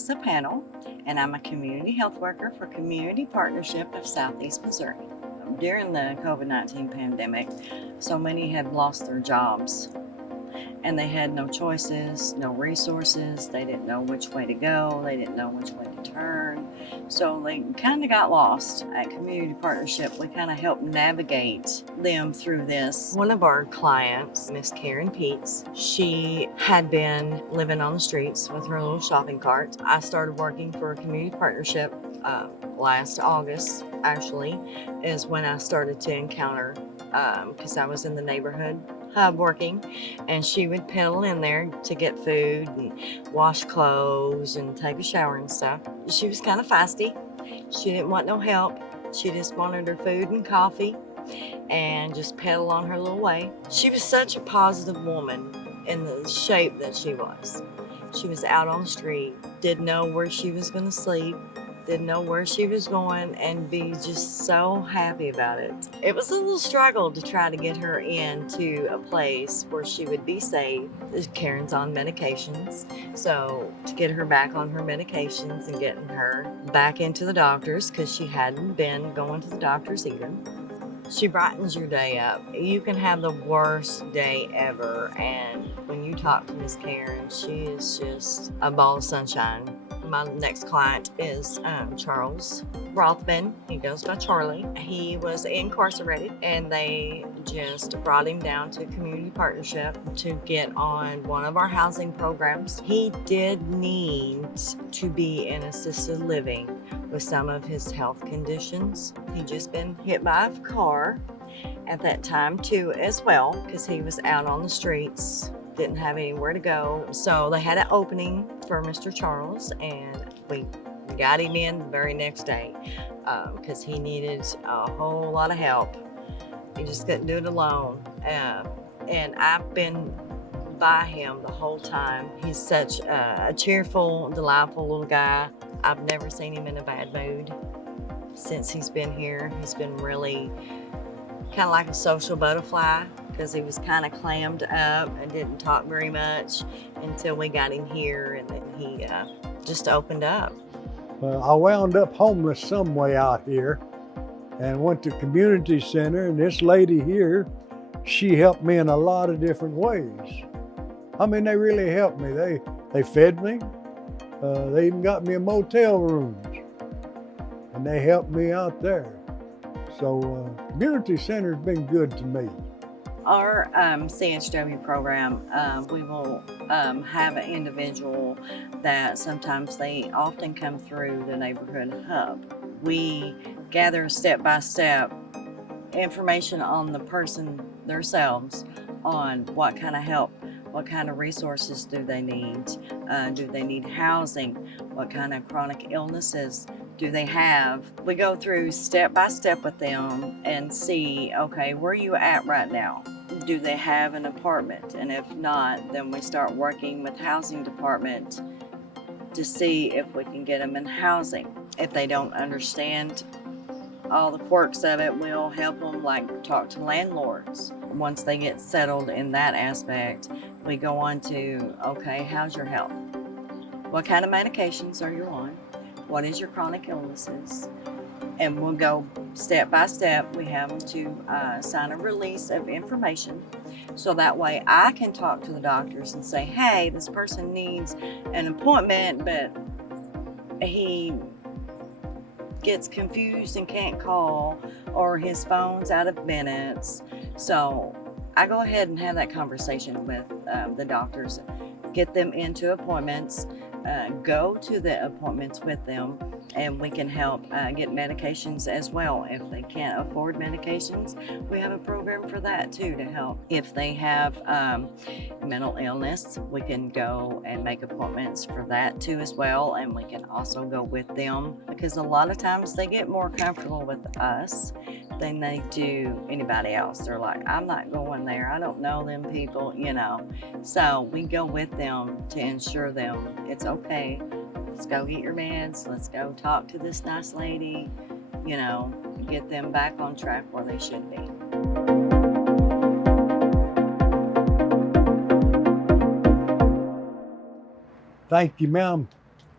Melissa Panel, and I'm a community health worker for Community Partnership of Southeast Missouri. During the COVID-19 pandemic, so many had lost their jobs and they had no choices, no resources. They didn't know which way to go. They didn't know which way to turn. So they kind of got lost. At Community Partnership, we kind of help navigate them through this. One of our clients, Miss Karen Peets, she had been living on the streets with her little shopping cart. I started working for a Community Partnership last August, actually, is when I started to encounter, because I was in the neighborhood hub working, and she would pedal in there to get food and wash clothes and take a shower and stuff. She was kind of feisty. She didn't want no help. She just wanted her food and coffee and just pedal on her little way. She was such a positive woman in the shape that she was. She was out on the street, didn't know where she was going to sleep, didn't know where she was going, and be just so happy about it. It was a little struggle to try to get her into a place where she would be safe. Karen's on medications, so to get her back on her medications and getting her back into the doctors, because she hadn't been going to the doctors either. She brightens your day up. You can have the worst day ever, and when you talk to Miss Karen, she is just a ball of sunshine. My next client is Charles Rothman. He goes by Charlie. He was incarcerated, and they just brought him down to Community Partnership to get on one of our housing programs. He did need to be in assisted living with some of his health conditions. He'd just been hit by a car at that time too, as well, because he was out on the streets, didn't have anywhere to go. So they had an opening for Mr. Charles, and we got him in the very next day because he needed a whole lot of help. He just couldn't do it alone. And I've been by him the whole time. He's such a cheerful, delightful little guy. I've never seen him in a bad mood since he's been here. He's been really kind of like a social butterfly, because he was kind of clammed up and didn't talk very much until we got him here, and then he just opened up. Well, I wound up homeless some way out here and went to community center, and this lady here, she helped me in a lot of different ways. I mean, they really helped me. They fed me. They even got me a motel rooms, and they helped me out there. So community center's been good to me. Our CHW program, we will have an individual that sometimes they often come through the neighborhood hub. We gather step-by-step information on the person themselves, on what kind of help, what kind of resources do they need? Do they need housing? What kind of chronic illnesses do they have? We go through step by step with them and see, okay, where are you at right now? Do they have an apartment? And if not, then we start working with housing department to see if we can get them in housing. If they don't understand all the quirks of it, we'll help them, like talk to landlords. Once they get settled in that aspect, we go on to, okay, how's your health? What kind of medications are you on? What is your chronic illnesses? And we'll go step by step. We have them to sign a release of information, so that way I can talk to the doctors and say, hey, this person needs an appointment, but he gets confused and can't call, or his phone's out of minutes. So I go ahead and have that conversation with the doctors, get them into appointments, go to the appointments with them, and we can help get medications as well. If they can't afford medications, we have a program for that too, to help. If they have mental illness, we can go and make appointments for that too as well, and we can also go with them, because a lot of times they get more comfortable with us than they do anybody else. They're like, I'm not going there, I don't know them people, you know. So we go with them to ensure them it's okay. Let's go get your meds. Let's go talk to this nice lady, you know, get them back on track where they should be. Thank you, ma'am.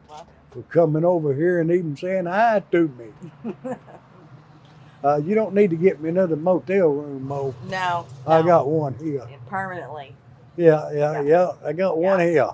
Welcome. for coming over here and even saying hi to me. You don't need to get me another motel room, Mo. No, I got one here. permanently. Yeah. I got one here.